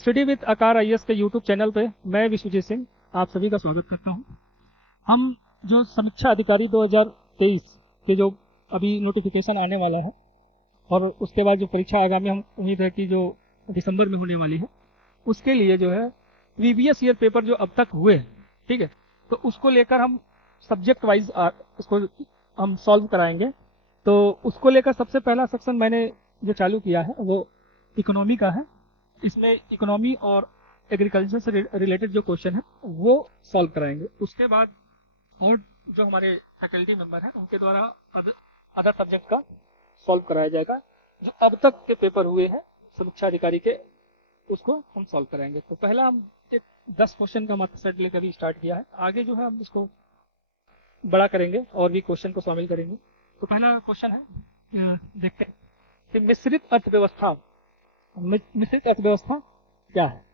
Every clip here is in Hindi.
स्टडी विद आकार आईएएस के यूट्यूब चैनल पे मैं विश्वजीत सिंह आप सभी का स्वागत करता हूं। हम जो समीक्षा अधिकारी 2023 के जो अभी नोटिफिकेशन आने वाला है और उसके बाद जो परीक्षा आगामी हम उम्मीद है कि जो दिसंबर में होने वाली है उसके लिए जो है प्रीवियस ईयर पेपर जो अब तक हुए हैं, ठीक है, तो उसको लेकर हम सब्जेक्ट वाइज इसको हम सॉल्व कराएंगे। तो उसको लेकर सबसे पहला सेक्शन मैंने जो चालू किया है वो इकोनॉमी का है। इसमें इकोनॉमी और एग्रीकल्चर से रिलेटेड जो क्वेश्चन है वो सॉल्व कराएंगे। उसके बाद और जो हमारे फैकल्टी मेंबर हैं उनके द्वारा अदर सब्जेक्ट का सॉल्व कराया जाएगा। जो अब तक के पेपर हुए हैं समीक्षा अधिकारी के उसको हम सॉल्व कराएंगे। तो पहला हम एक 10 क्वेश्चन का मात्र सेट लेकर ही स्टार्ट किया है, आगे जो है हम इसको बड़ा करेंगे और भी क्वेश्चन को शामिल करेंगे। तो पहला क्वेश्चन है, देखते हैं कि मिश्रित अर्थव्यवस्था क्या है।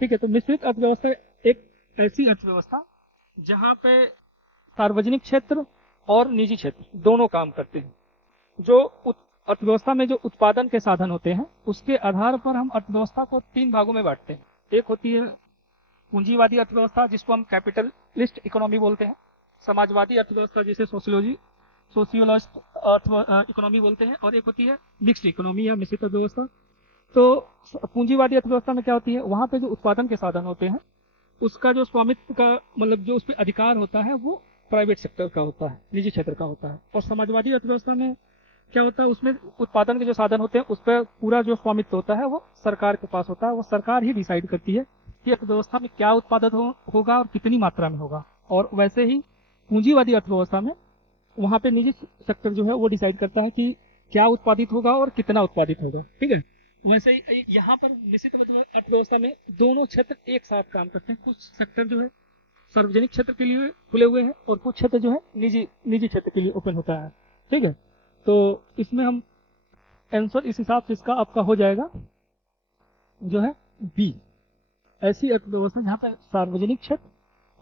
ठीक है, तो मिश्रित अर्थव्यवस्था एक ऐसी अर्थव्यवस्था जहां पे सार्वजनिक क्षेत्र और निजी क्षेत्र दोनों काम करते हैं। जो अर्थव्यवस्था में जो उत्पादन के साधन होते हैं उसके आधार पर हम अर्थव्यवस्था को 3 भागों में बांटते हैं। एक होती है पूंजीवादी अर्थव्यवस्था जिसको हम कैपिटलिस्ट इकोनॉमी बोलते हैं, समाजवादी अर्थव्यवस्था जिसे सोशियोलॉजिस्ट इकोनॉमी बोलते हैं, और एक होती है मिक्स्ड इकोनॉमी या मिश्रित अर्थव्यवस्था। तो पूंजीवादी अर्थव्यवस्था में क्या होती है, वहां पे जो उत्पादन के साधन होते हैं उसका जो स्वामित्व का मतलब जो उस पर अधिकार होता है वो प्राइवेट सेक्टर का होता है, निजी क्षेत्र का होता है। और समाजवादी अर्थव्यवस्था में क्या होता है, उसमें उत्पादन के जो साधन होते हैं उस पर पूरा जो स्वामित्व होता है वो सरकार के पास होता है। वो सरकार ही डिसाइड करती है कि अर्थव्यवस्था में क्या उत्पादन होगा और कितनी मात्रा में होगा। और वैसे ही पूंजीवादी अर्थव्यवस्था में वहां पे निजी सेक्टर जो है वो डिसाइड करता है कि क्या उत्पादित होगा और कितना उत्पादित होगा। ठीक है, वैसे ही यहाँ पर निश्चित अर्थव्यवस्था में दोनों क्षेत्र एक साथ काम करते हैं। कुछ सेक्टर जो है सार्वजनिक क्षेत्र के लिए खुले हुए हैं और कुछ क्षेत्र जो है निजी क्षेत्र के लिए ओपन होता है। ठीक है, तो इसमें हम आंसर इस हिसाब से इसका आपका हो जाएगा जो है बी, ऐसी अर्थव्यवस्था जहाँ पर सार्वजनिक क्षेत्र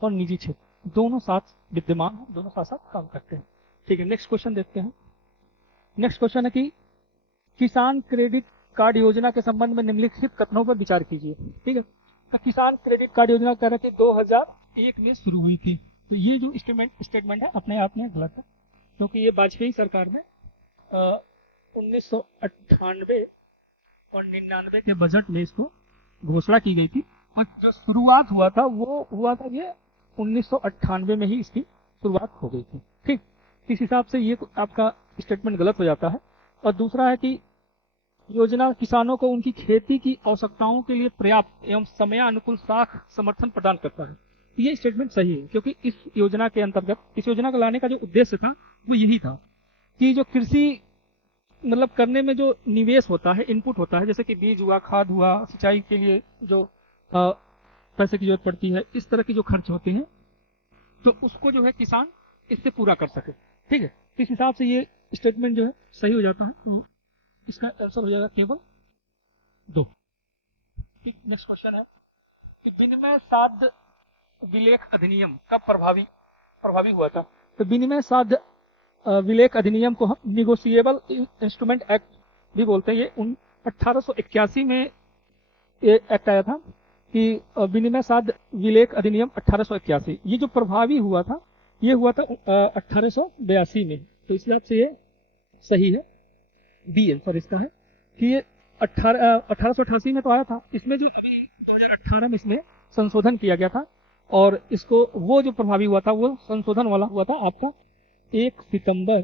और निजी क्षेत्र दोनों साथ विद्यमान हैं, दोनों साथ साथ काम करते हैं। ठीक है, नेक्स्ट क्वेश्चन देखते हैं। नेक्स्ट क्वेश्चन है कि किसान क्रेडिट कार्ड योजना के संबंध में निम्नलिखित कथनों पर विचार कीजिए। ठीक है, तो किसान क्रेडिट कार्ड योजना कह रहे थे 2001 में शुरू हुई थी। तो ये जो स्टेटमेंट है अपने आप में गलत है, क्योंकि ये वाजपेयी सरकार में 1998 और 99 के बजट में इसको घोषणा की गई थी। और जो शुरुआत हुआ था वो हुआ था ये 1998 में ही इसकी शुरुआत हो गई थी। ठीक, इस हिसाब से ये आपका स्टेटमेंट गलत हो जाता है। और दूसरा है कि योजना किसानों को उनकी खेती की आवश्यकताओं के लिए पर्याप्त एवं समयानुकूल साख समर्थन प्रदान करता है। ये स्टेटमेंट सही है, क्योंकि इस योजना के अंतर्गत इस योजना को लाने का जो उद्देश्य था वो यही था कि जो कृषि मतलब करने में जो निवेश होता है, इनपुट होता है, जैसे कि बीज हुआ, खाद हुआ, सिंचाई के लिए जो पैसे की जरूरत पड़ती है, इस तरह की जो खर्च होते हैं, तो उसको जो है किसान इससे पूरा कर सके। ठीक है, इस हिसाब से ये स्टेटमेंट जो है सही हो जाता है। तो इसका आंसर हो जाएगा केवल 2। नेक्स्ट क्वेश्चन है कि विनिमय साध विलेख अधिनियम कब प्रभावी हुआ था। तो विनिमय साध विलेख अधिनियम को हम निगोशिएबल इंस्ट्रूमेंट एक्ट भी बोलते हैं। ये 1881 में ये एक्ट आया था कि विनिमय साध विलेख अधिनियम 1881। ये जो प्रभावी हुआ था ये हुआ था 1882 में। तो इस हिसाब से ये सही है, बी आंसर इसका है कि ये 1888 में तो आया था। इसमें जो अभी 2018 में इसमें संशोधन किया गया था और इसको वो जो प्रभावी हुआ था वो संशोधन वाला हुआ था आपका 1 सितंबर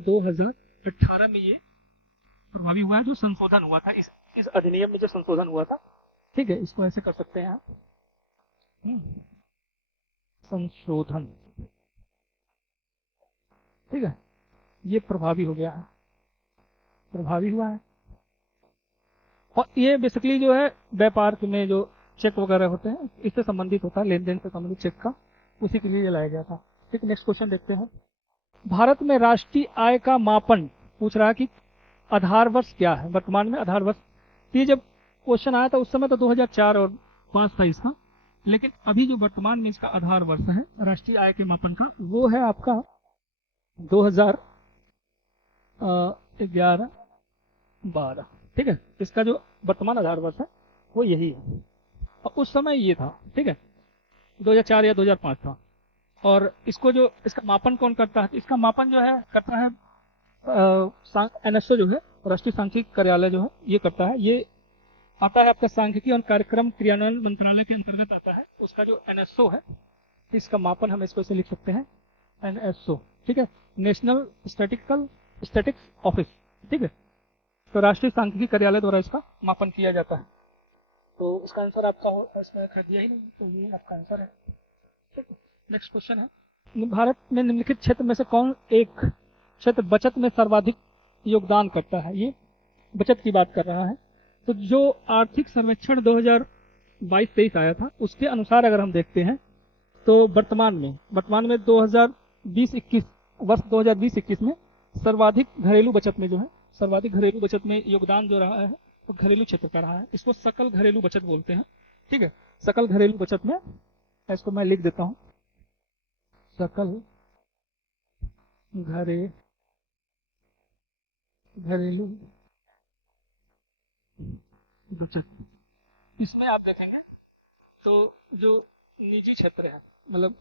2018 में ये प्रभावी हुआ है, जो संशोधन हुआ था इस अधिनियम में जो संशोधन हुआ था। ठीक है, इसको ऐसे कर सकते हैं आप, संशोधन। ठीक है, ये प्रभावी हो गया है, प्रभावी हुआ है। और ये बेसिकली जो है व्यापार में जो चेक वगैरह होते हैं इससे संबंधित होता है, लेन देन से संबंधित चेक का, उसी के लिए लाया गया था। ठीक, नेक्स्ट क्वेश्चन देखते हैं। भारत में राष्ट्रीय आय का मापन पूछ रहा है कि आधार वर्ष क्या है, वर्तमान में आधार वर्ष। ये जब क्वेश्चन आया था उस समय तो 2004 और 5 था इसका, लेकिन अभी जो वर्तमान में इसका आधार वर्ष है राष्ट्रीय आय के मापन का वो है आपका 2011-12। ठीक है, इसका जो वर्तमान आधार वर्ष है वो यही है। और उस समय ये था, ठीक है, 2004 या 2005 था। और इसको जो इसका मापन कौन करता है, इसका मापन जो है करता है एनएसओ जो है, राष्ट्रीय सांख्यिकी कार्यालय जो है ये करता है। ये आता है आपका सांख्यिकी और कार्यक्रम क्रियान्वयन मंत्रालय के अंतर्गत आता है। उसका जो एनएसओ है, इसका मापन हम इसको ऐसे लिख सकते हैं एनएसओ, ठीक है, नेशनल स्टैटिक्स ऑफिस, ठीक है। तो राष्ट्रीय सांख्यिकी कार्यालय द्वारा इसका मापन किया जाता है। तो इसका आंसर आपका हो, इसमें कर दिया ही नहीं, तो ये आपका आंसर है, ठीक है। नेक्स्ट क्वेश्चन है, भारत में निम्नलिखित क्षेत्र में से कौन एक क्षेत्र बचत में सर्वाधिक योगदान करता है। ये बचत की बात कर रहा है। तो जो आर्थिक सर्वेक्षण 2022-23 आया था उसके अनुसार अगर हम देखते हैं तो वर्तमान में 2020-21 वर्ष 2020-21 में सर्वाधिक घरेलू बचत में जो है, सर्वाधिक घरेलू बचत में योगदान जो रहा है वो घरेलू क्षेत्र का रहा है। इसको सकल घरेलू बचत बोलते हैं, ठीक है। सकल घरेलू बचत में, इसको मैं लिख देता हूं, सकल घरेलू बचत। इसमें आप देखेंगे तो जो निजी क्षेत्र है, मतलब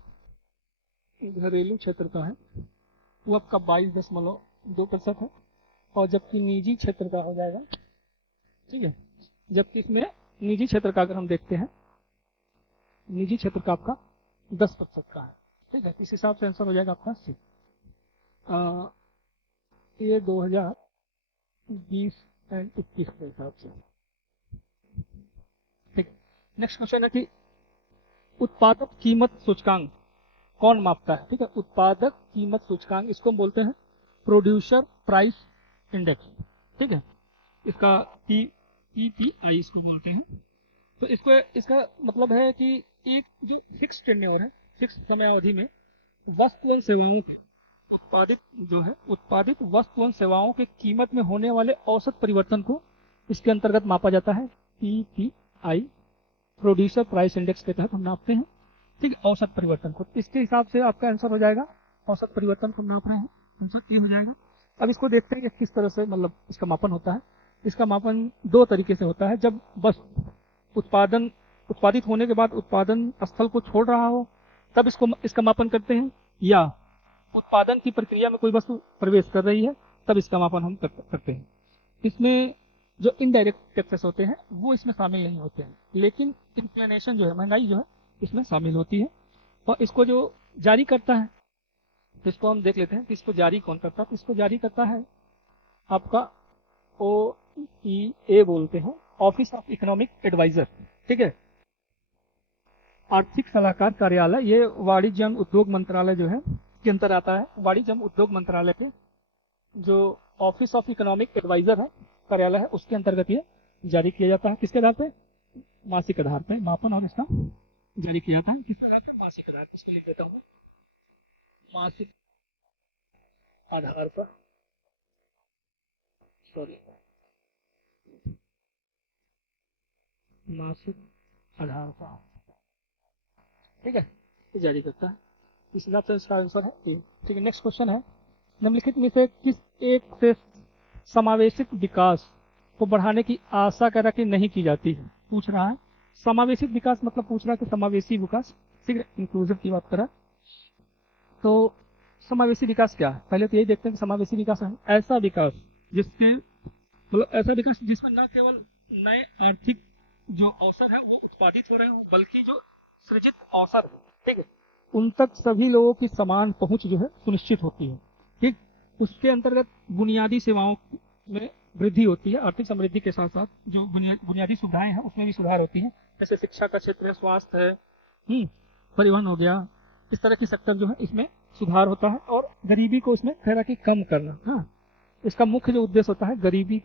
घरेलू क्षेत्र का है, वो आपका 22.2% है। और जबकि निजी क्षेत्र का हो जाएगा, ठीक है, जबकि इसमें निजी क्षेत्र का अगर हम देखते हैं, निजी क्षेत्र का आपका 10% का है, ठीक है। इस हिसाब से आंसर हो जाएगा आपका सी। ये 2020 एंड 21 के हिसाब से, ठीक। नेक्स्ट क्वेश्चन है कि उत्पादक कीमत सूचकांक कौन मापता है, ठीक है। उत्पादक कीमत सूचकांक, इसको हम बोलते हैं प्रोड्यूसर प्राइस इंडेक्स, ठीक है। इसका पीपीआई इसको बोलते हैं। तो इसका मतलब है कि एक जो फिक्स टेन्योर है, फिक्स समय अवधि में वस्तु एवं सेवाओं की उत्पादित वस्तु एवं सेवाओं के कीमत में होने वाले औसत परिवर्तन को इसके अंतर्गत मापा जाता है। पीपीआई, प्रोड्यूसर प्राइस इंडेक्स के तहत हम नापते हैं, ठीक है, औसत परिवर्तन को। इसके हिसाब से आपका आंसर हो जाएगा, औसत परिवर्तन को नाप रहे हैं, आंसर ये हो जाएगा। अब इसको देखते हैं कि किस तरह से मतलब इसका मापन होता है। इसका मापन दो तरीके से होता है। जब बस उत्पादित होने के बाद उत्पादन स्थल को छोड़ रहा हो तब इसका मापन करते हैं, या उत्पादन की प्रक्रिया में कोई वस्तु प्रवेश कर रही है तब इसका मापन हम करते हैं। इसमें जो इनडायरेक्ट टैक्सेस होते हैं वो इसमें शामिल नहीं होते हैं, लेकिन इन्फ्लेशन जो है, महंगाई जो है, इसमें शामिल होती है। और इसको जो जारी करता है, तो इसको हम देख लेते हैं कि इसको जारी कौन करता है। तो इसको जारी करता है आपका OEA बोलते हैं, ऑफिस ऑफ इकोनॉमिक एडवाइजर, ठीक है, आर्थिक सलाहकार कार्यालय। ये वाणिज्य एवं उद्योग मंत्रालय जो है के अंतर आता है। वाणिज्य एवं उद्योग मंत्रालय के जो ऑफिस ऑफ इकोनॉमिक एडवाइजर है, कार्यालय है, उसके अंतर्गत ये जारी किया जाता है। किसके आधार पे? मासिक आधार पे मापन और इसका जारी किया जाता है। किसके आधार पर? मासिक आधार पर। इसको लिख देता हूँ, मासिक आधार पर, सॉरी, मासिक आधार पर, ठीक है, ये जारी करता है। इस हिसाब से इसका आंसर है ए, ठीक है। नेक्स्ट क्वेश्चन है, निम्नलिखित में से किस एक से समावेशित विकास को बढ़ाने की आशा कह रहा कि नहीं की जाती है, पूछ रहा है। समावेशित विकास मतलब पूछ रहा है कि समावेशी विकास, ठीक है, इंक्लूसिव की बात कर रहा है। तो समावेशी विकास क्या है, पहले तो यही देखते हैं कि समावेशी विकास है ऐसा विकास जिसके, मतलब ऐसा विकास जिसमें न केवल नए आर्थिक जो अवसर है वो उत्पादित हो रहे हो, बल्कि जो सृजित अवसर है, ठीक है, उन तक सभी लोगों की समान पहुंच जो है सुनिश्चित होती है, ठीक। उसके अंतर्गत बुनियादी सेवाओं में वृद्धि होती है, आर्थिक समृद्धि के साथ साथ जो बुनियादी सुविधाएं हैं उसमें भी सुधार होती है, जैसे शिक्षा का क्षेत्र है, स्वास्थ्य है, परिवहन हो गया, इस तरह की सेक्टर जो है इसमें सुधार होता है। और गरीबी को इसमें कह रहा कि कम करना, हाँ, इसका मुख्य जो उद्देश्य होता है गरीबी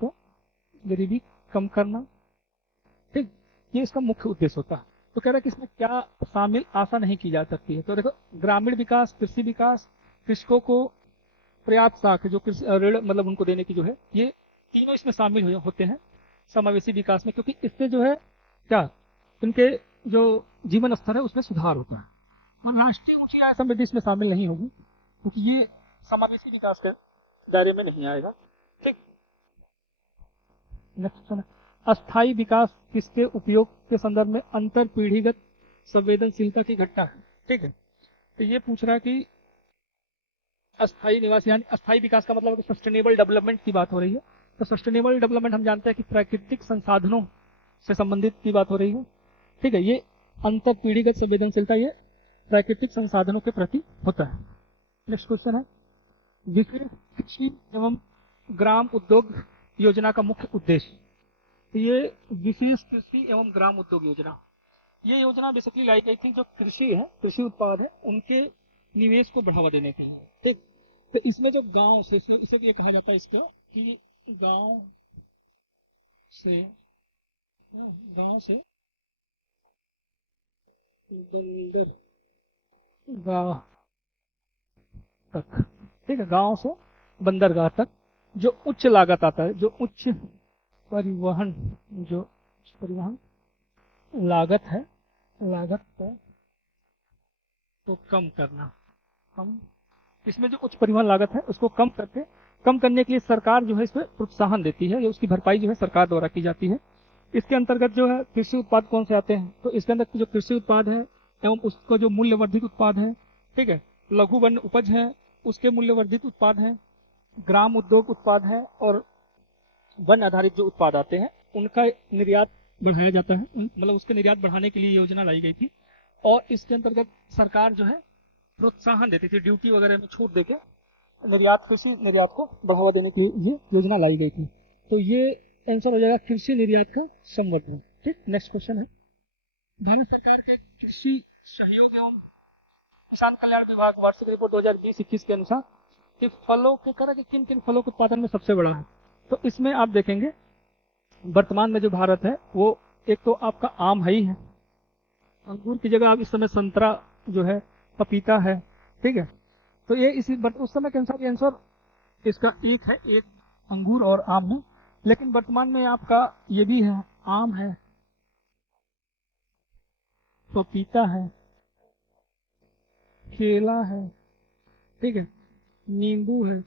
कम करना, ठीक, ये इसका मुख्य उद्देश्य होता है। तो कह रहा है कि इसमें क्या शामिल आशा नहीं की जा सकती है। तो देखो, ग्रामीण विकास, कृषि विकास, कृषकों को पर्याप्त साख जो कृषि ऋण मतलब उनको देने की जो है, ये तीनों इसमें शामिल होते हैं समावेशी विकास में, क्योंकि इससे जो है क्या, उनके जो जीवन स्तर है उसमें सुधार होता है। और राष्ट्रीय ऊंची आय समृद्धि इसमें शामिल नहीं होगी क्योंकि ये समावेशी विकास के दायरे में नहीं आएगा, ठीक। नेक्स्ट, अस्थायी विकास किसके उपयोग के संदर्भ में अंतर पीढ़ीगत संवेदनशीलता की घटना है। ठीक है, तो ये पूछ रहा है कि अस्थायी निवास यानी अस्थायी विकास का मतलब सस्टेनेबल डेवलपमेंट की बात हो रही है। तो सस्टेनेबल डेवलपमेंट हम जानते हैं कि प्राकृतिक संसाधनों से संबंधित की बात हो रही है। ठीक है, ये अंतर पीढ़ीगत संवेदनशीलता ये प्राकृतिक संसाधनों के प्रति होता है। नेक्स्ट क्वेश्चन है, विशेष कृषि एवं ग्राम उद्योग योजना का मुख्य उद्देश्य। ये विशेष कृषि एवं ग्राम उद्योग योजना, ये योजना बेसिकली लाई गई थी जो कृषि है, कृषि उत्पाद है, उनके निवेश को बढ़ावा देने का है। ठीक, तो इसमें जो गांव से इसे ये कहा जाता है इसको कि गांव से बंदर गांव तक। ठीक है, गांव से बंदरगाह तक जो उच्च लागत आता है, जो उच्च परिवहन लागत है, लागत को कम करना। इसमें जो उच्च परिवहन लागत है उसको कम करने के लिए सरकार जो है इस पर प्रोत्साहन देती है, या उसकी भरपाई जो है सरकार द्वारा की जाती है। इसके अंतर्गत जो है कृषि उत्पाद कौन से आते हैं, तो इसके अंदर जो कृषि उत्पाद है एवं उसका जो मूल्य वर्धित उत्पाद है, ठीक है, लघु वन उपज है उसके मूल्य वर्धित उत्पाद है, ग्राम उद्योग उत्पाद है, और वन आधारित जो उत्पाद आते हैं उनका निर्यात बढ़ाया जाता है। मतलब उसके निर्यात बढ़ाने के लिए योजना लाई गई थी, और इसके अंतर्गत सरकार जो है प्रोत्साहन देती थी, ड्यूटी वगैरह में छूट देके कृषि निर्यात को बढ़ावा देने के लिए ये योजना लाई गई थी। तो ये आंसर हो जाएगा कृषि निर्यात का संवर्धन। ठीक, नेक्स्ट क्वेश्चन है, भारत सरकार के कृषि सहयोग एवं किसान कल्याण विभाग वार्षिक रिपोर्ट 2020-21 के अनुसार कि फलों के तरह के किन किन फलों के उत्पादन में सबसे बड़ा है। तो इसमें आप देखेंगे वर्तमान में जो भारत है वो एक तो आपका आम है ही है, अंगूर की जगह आप इस समय संतरा जो है, पपीता है। ठीक है, तो ये उस समय के अनुसार ये आंसर इसका एक है, एक अंगूर और आम है। लेकिन वर्तमान में आपका ये भी है, आम है, पपीता है, केला है, ठीक है, नींबू है।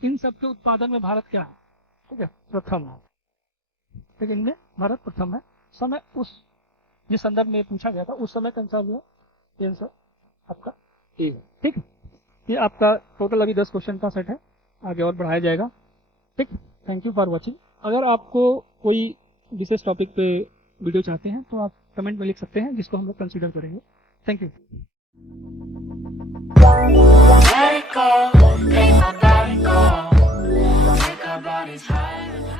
इन सब के उत्पादन में भारत क्या है, ठीक है, प्रथम है। ठीक है, इनमें भारत प्रथम है। समय उस जिस संदर्भ में पूछा गया था उस समय का आंसर जो है आंसर आपका ए है। ठीक है, ये आपका टोटल अभी 10 क्वेश्चन का सेट है, आगे और बढ़ाया जाएगा। ठीक, थैंक यू फॉर वॉचिंग। अगर आपको कोई विशेष टॉपिक पे वीडियो चाहते हैं तो आप कमेंट में लिख सकते हैं, जिसको हम लोग कंसीडर करेंगे। Thank you. Let it go, make my body go, make our bodies higher.